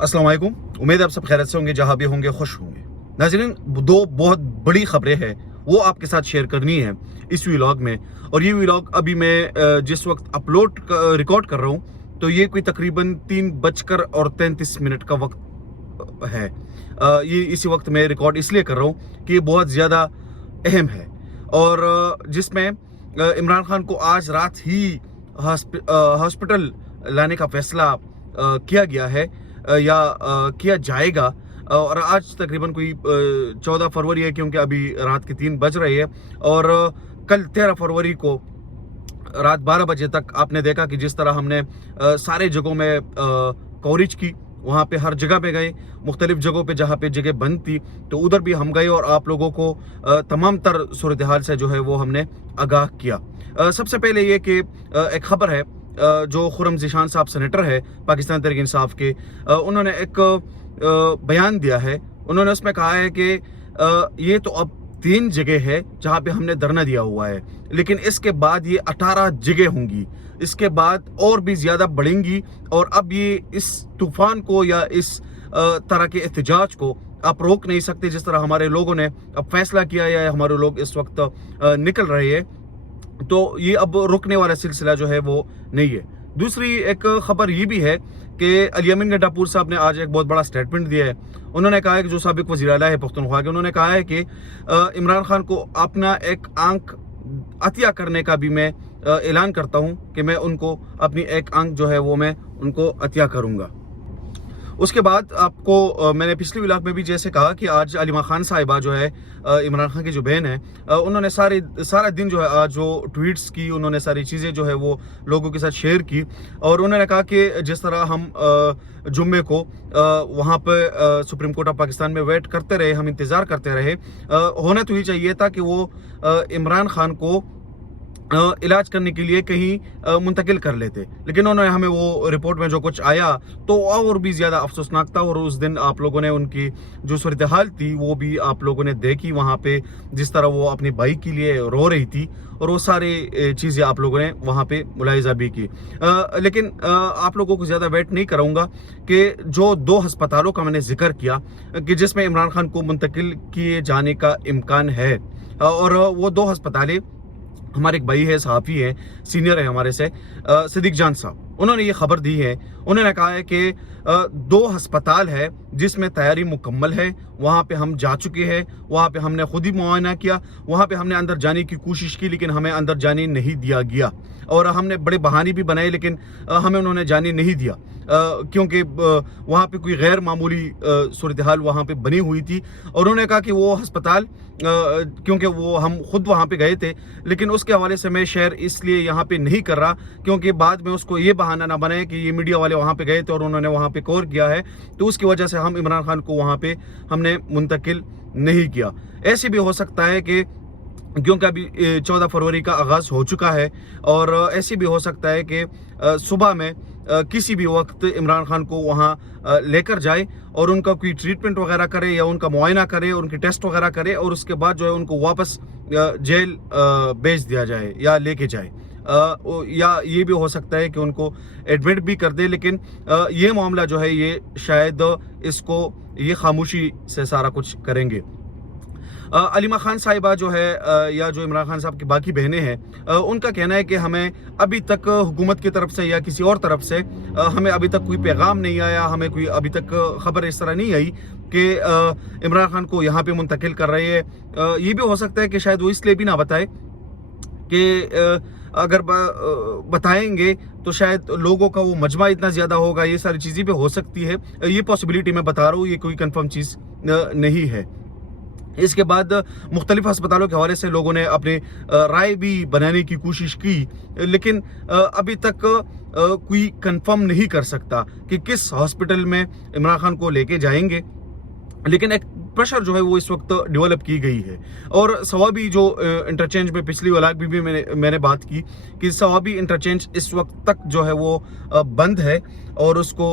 अस्सलाम वालेकुम। उम्मीद है आप सब खैरियत से होंगे, जहाँ भी होंगे खुश होंगे। नाज़रीन, दो बहुत बड़ी खबरें हैं वो आपके साथ शेयर करनी है इस व्लॉग में। और ये व्लॉग अभी मैं जिस वक्त रिकॉर्ड कर रहा हूँ तो ये कोई तकरीबन 3:33 का वक्त है। ये इसी वक्त मैं रिकॉर्ड इसलिए कर रहा हूँ कि ये बहुत ज़्यादा अहम है और जिसमें इमरान खान को आज रात ही हॉस्पिटल लाने का फैसला किया गया है या किया जाएगा। और आज तकरीबन कोई 14 फरवरी है, क्योंकि अभी रात के 3 बज रहे हैं। और कल 13 फरवरी को रात 12 बजे तक आपने देखा कि जिस तरह हमने सारे जगहों में कवरेज की, वहाँ पे हर जगह पे गए, मुख्तलिफ जगहों पे जहाँ पे जगह बंद थी तो उधर भी हम गए और आप लोगों को तमाम तर सूरत हाल से जो है वो हमने आगाह किया। सबसे पहले ये कि एक खबर है जो खुर्रम ज़ीशान साहब सेनेटर है पाकिस्तान तहरीक इंसाफ के, उन्होंने एक बयान दिया है। उन्होंने उसमें कहा है कि ये तो अब 3 जगह है जहाँ पे हमने धरना दिया हुआ है, लेकिन इसके बाद ये 18 जगह होंगी, इसके बाद और भी ज़्यादा बढ़ेंगी। और अब ये इस तूफ़ान को या इस तरह के एहतजाज को आप रोक नहीं सकते, जिस तरह हमारे लोगों ने अब फैसला किया या हमारे लोग इस वक्त निकल रहे हैं, तो ये अब रुकने वाला सिलसिला जो है वो नहीं है। दूसरी एक खबर ये भी है कि अली अमीन गंडापुर साहब ने आज एक बहुत बड़ा स्टेटमेंट दिया है। उन्होंने कहा है कि जो साबिक वज़ीर आला है पख्तूनख्वा के, उन्होंने कहा है कि इमरान खान को अपना एक आंख अतिया करने का भी मैं ऐलान करता हूं कि मैं उनको अपनी एक आंख जो है वो मैं उनको अतिया करूंगा। उसके बाद आपको मैंने पिछले व्लॉग में भी जैसे कहा कि आज अलीमा खान साहिबा जो है इमरान खान की जो बहन है, उन्होंने सारा दिन जो है आज जो ट्वीट्स की, उन्होंने सारी चीज़ें जो है वो लोगों के साथ शेयर की। और उन्होंने कहा कि जिस तरह हम जुम्मे को वहाँ पर सुप्रीम कोर्ट ऑफ पाकिस्तान में वेट करते रहे, हम इंतज़ार करते रहे, होना तो ही चाहिए था कि वो इमरान खान को इलाज करने के लिए कहीं मुंतकिल कर लेते, लेकिन उन्होंने हमें वो रिपोर्ट में जो कुछ आया तो और भी ज़्यादा अफसोसनाक था। और उस दिन आप लोगों ने उनकी जो सूरत हाल थी वो भी आप लोगों ने देखी, वहाँ पे जिस तरह वो अपनी भाई के लिए रो रही थी, और वो सारी चीज़ें आप लोगों ने वहाँ पे मुलाहिजा भी की। लेकिन आप लोगों को ज़्यादा वेट नहीं कराऊंगा कि जो 2 अस्पतालों का मैंने जिक्र किया कि जिसमें इमरान खान को मुंतकिल किए जाने का इम्कान है, और वो 2 अस्पतालें हमारे एक भाई है, सहाफ़ी है, सीनियर है हमारे से, सिद्दीक जान साहब, उन्होंने ये खबर दी है। उन्होंने कहा है कि 2 अस्पताल है जिसमें तैयारी मुकम्मल है, वहाँ पे हम जा चुके हैं, वहाँ पे हमने खुद ही मुआयना किया, वहाँ पे हमने अंदर जाने की कोशिश की लेकिन हमें अंदर जाने नहीं दिया गया, और हमने बड़े बहाने भी बनाए लेकिन हमें उन्होंने जाने नहीं दिया, क्योंकि वहाँ पे कोई गैर मामूली सूरत हाल वहाँ पे बनी हुई थी। और उन्होंने कहा कि वो अस्पताल, क्योंकि वो हम खुद वहाँ पे गए थे, लेकिन उसके हवाले से मैं शेयर इसलिए यहाँ पे नहीं कर रहा क्योंकि बाद में उसको ये बहाना ना बने कि ये मीडिया वाले वहाँ पे गए थे और उन्होंने वहाँ पे कवर किया है, तो उसकी वजह से हम इमरान खान को वहाँ पे हमने मुंतकिल नहीं किया। ऐसे भी हो सकता है कि क्योंकि अभी 14 फरवरी का आगाज़ हो चुका है, और ऐसे भी हो सकता है कि सुबह में किसी भी वक्त इमरान खान को वहाँ लेकर जाए और उनका कोई ट्रीटमेंट वगैरह करे या उनका मुआयना करे, उनके टेस्ट वगैरह करे, और उसके बाद जो है उनको वापस जेल भेज दिया जाए या लेके जाए, या ये भी हो सकता है कि उनको एडमिट भी कर दे। लेकिन ये मामला जो है ये शायद इसको ये खामोशी से सारा कुछ करेंगे। अलीमा खान साहिबा जो है या जो इमरान खान साहब की बाकी बहनें हैं, उनका कहना है कि हमें अभी तक हुकूमत की तरफ से या किसी और तरफ से हमें अभी तक कोई पैगाम नहीं आया, हमें कोई अभी तक खबर इस तरह नहीं आई कि इमरान खान को यहाँ पे मुंतकिल कर रहे हैं। ये भी हो सकता है कि शायद वो इसलिए भी ना बताए कि अगर बताएंगे तो शायद लोगों का वो मजमा इतना ज़्यादा होगा, ये सारी चीज़ें भी हो सकती है। ये पॉसिबिलिटी मैं बता रहा हूँ, ये कोई कंफर्म चीज़ नहीं है। इसके बाद मुख्तलिफ अस्पतालों के हवाले से लोगों ने अपनी राय भी बनाने की कोशिश की, लेकिन अभी तक कोई कंफर्म नहीं कर सकता कि किस हॉस्पिटल में इमरान खान को लेके जाएंगे। लेकिन एक प्रेशर जो है वो इस वक्त डेवलप की गई है। और सवाबी जो इंटरचेंज में पिछली वाला भी मैंने बात की कि सवाबी इंटरचेंज इस वक्त तक जो है वो बंद है और उसको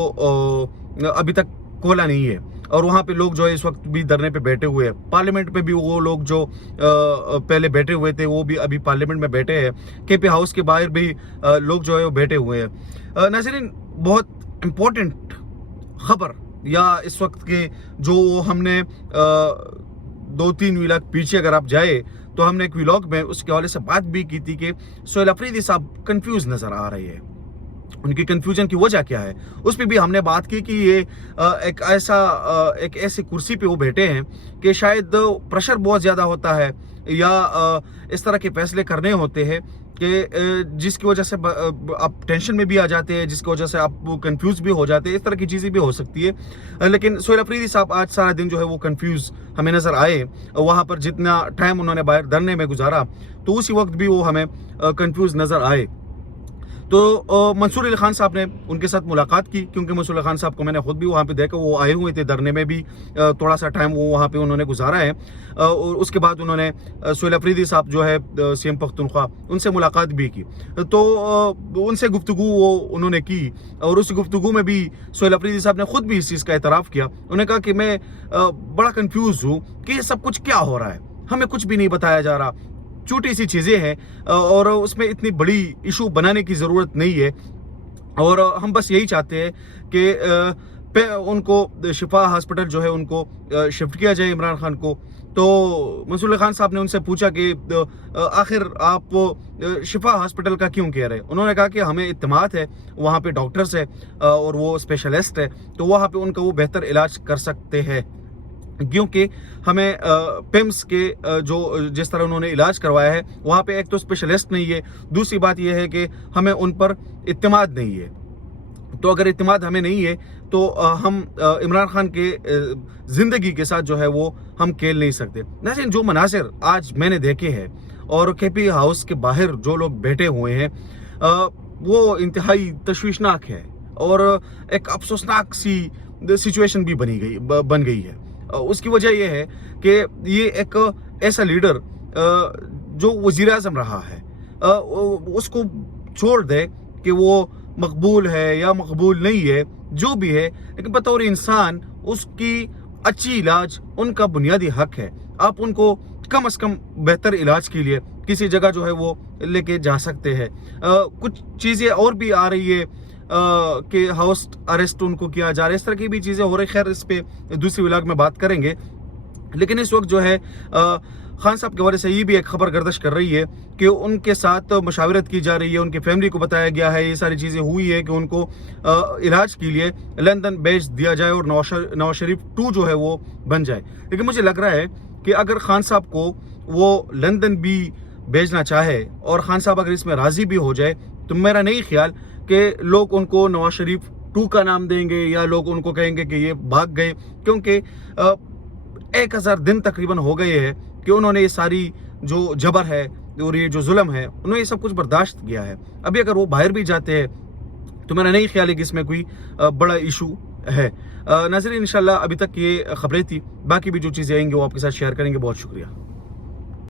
अभी तक खोला नहीं है, और वहाँ पे लोग जो है इस वक्त भी धरने पे बैठे हुए हैं। पार्लियामेंट पे भी वो लोग जो पहले बैठे हुए थे वो भी अभी पार्लियामेंट में बैठे हैं। केपी हाउस के बाहर भी लोग जो है वो बैठे हुए हैं। नाज़रीन, बहुत इम्पोर्टेंट खबर یا اس وقت کے جو ہم نے 2-3 ولاگ پیچھے اگر آپ جائے تو ہم نے ایک ولاگ میں اس کے حوالے سے بات بھی کی تھی کہ سہیل افریدی صاحب کنفیوز نظر آ رہے ہیں. ان کی کنفیوژن کی وجہ کیا ہے اس پہ بھی ہم نے بات کی کہ یہ ایک ایسی کرسی پہ وہ بیٹھے ہیں کہ شاید پریشر بہت زیادہ ہوتا ہے یا اس طرح کے فیصلے کرنے ہوتے ہیں کہ جس کی وجہ سے آپ ٹینشن میں بھی آ جاتے ہیں, جس کی وجہ سے آپ کنفیوز بھی ہو جاتے ہیں. اس طرح کی چیزیں بھی ہو سکتی ہے. لیکن سہیل افریدی صاحب آج سارا دن جو ہے وہ کنفیوز ہمیں نظر آئے. وہاں پر جتنا ٹائم انہوں نے باہر دھرنے میں گزارا تو اسی وقت بھی وہ ہمیں کنفیوز نظر آئے. تو منصور علی خان صاحب نے ان کے ساتھ ملاقات کی, کیونکہ منصور علی خان صاحب کو میں نے خود بھی وہاں پہ دیکھا, وہ آئے ہوئے تھے دھرنے میں بھی, تھوڑا سا ٹائم وہ وہاں پہ انہوں نے گزارا ہے. اور اس کے بعد انہوں نے سہیل افریدی صاحب جو ہے سی ایم پختونخوا, ان سے ملاقات بھی کی. تو ان سے گفتگو وہ انہوں نے کی, اور اس گفتگو میں بھی سہیل افریدی صاحب نے خود بھی اس چیز کا اعتراف کیا. انہوں نے کہا کہ میں بڑا کنفیوز ہوں کہ یہ سب کچھ کیا ہو رہا ہے, ہمیں کچھ بھی نہیں بتایا جا رہا, چھوٹی سی چیزیں ہیں اور اس میں اتنی بڑی ایشو بنانے کی ضرورت نہیں ہے, اور ہم بس یہی چاہتے ہیں کہ ان کو شفا ہاسپٹل جو ہے ان کو شفٹ کیا جائے عمران خان کو. تو منصور علی خان صاحب نے ان سے پوچھا کہ آخر آپ شفا ہاسپٹل کا کیوں کہہ رہے ہیں. انہوں نے کہا کہ ہمیں اعتماد ہے, وہاں پہ ڈاکٹرز ہے اور وہ اسپیشلسٹ ہے, تو وہاں پہ ان کا وہ بہتر علاج کر سکتے ہیں, کیونکہ ہمیں پیمس کے جو جس طرح انہوں نے علاج کروایا ہے وہاں پہ ایک تو اسپیشلسٹ نہیں ہے, دوسری بات یہ ہے کہ ہمیں ان پر اعتماد نہیں ہے. تو اگر اعتماد ہمیں نہیں ہے تو ہم عمران خان کے زندگی کے ساتھ جو ہے وہ ہم کھیل نہیں سکتے. لیکن جو مناظر آج میں نے دیکھے ہیں اور کے پی ہاؤس کے باہر جو لوگ بیٹھے ہوئے ہیں وہ انتہائی تشویشناک ہے, اور ایک افسوسناک سی سچویشن بھی بن گئی ہے. اس کی وجہ یہ ہے کہ یہ ایک ایسا لیڈر جو وزیر اعظم رہا ہے, اس کو چھوڑ دے کہ وہ مقبول ہے یا مقبول نہیں ہے, جو بھی ہے, لیکن بطور انسان اس کی اچھی علاج ان کا بنیادی حق ہے. آپ ان کو کم از کم بہتر علاج کے لیے کسی جگہ جو ہے وہ لے کے جا سکتے ہیں. کچھ چیزیں اور بھی آ رہی ہے کہ ہاؤس اریسٹ ان کو کیا جا رہا ہے, اس طرح کی بھی چیزیں ہو رہی. خیر اس پہ دوسری ولاگ میں بات کریں گے. لیکن اس وقت جو ہے خان صاحب کے حوالے سے یہ بھی ایک خبر گردش کر رہی ہے کہ ان کے ساتھ مشاورت کی جا رہی ہے, ان کی فیملی کو بتایا گیا ہے, یہ ساری چیزیں ہوئی ہے کہ ان کو علاج کے لیے لندن بھیج دیا جائے اور نواز شریف 2 جو ہے وہ بن جائے. لیکن مجھے لگ رہا ہے کہ اگر خان صاحب کو وہ لندن بھی بھیجنا چاہے اور خان صاحب اگر اس میں راضی بھی ہو جائے تو میرا نہیں خیال کہ لوگ ان کو نواز شریف 2 کا نام دیں گے یا لوگ ان کو کہیں گے کہ یہ بھاگ گئے, کیونکہ 1000 دن تقریباً ہو گئے ہیں کہ انہوں نے یہ ساری جو جبر ہے اور یہ جو ظلم ہے انہوں نے یہ سب کچھ برداشت کیا ہے. ابھی اگر وہ باہر بھی جاتے ہیں تو میرا نہیں خیال ہے کہ اس میں کوئی بڑا ایشو ہے. ناظرین انشاءاللہ ابھی تک یہ خبریں تھی, باقی بھی جو چیزیں آئیں گے وہ آپ کے ساتھ شیئر کریں گے. بہت شکریہ.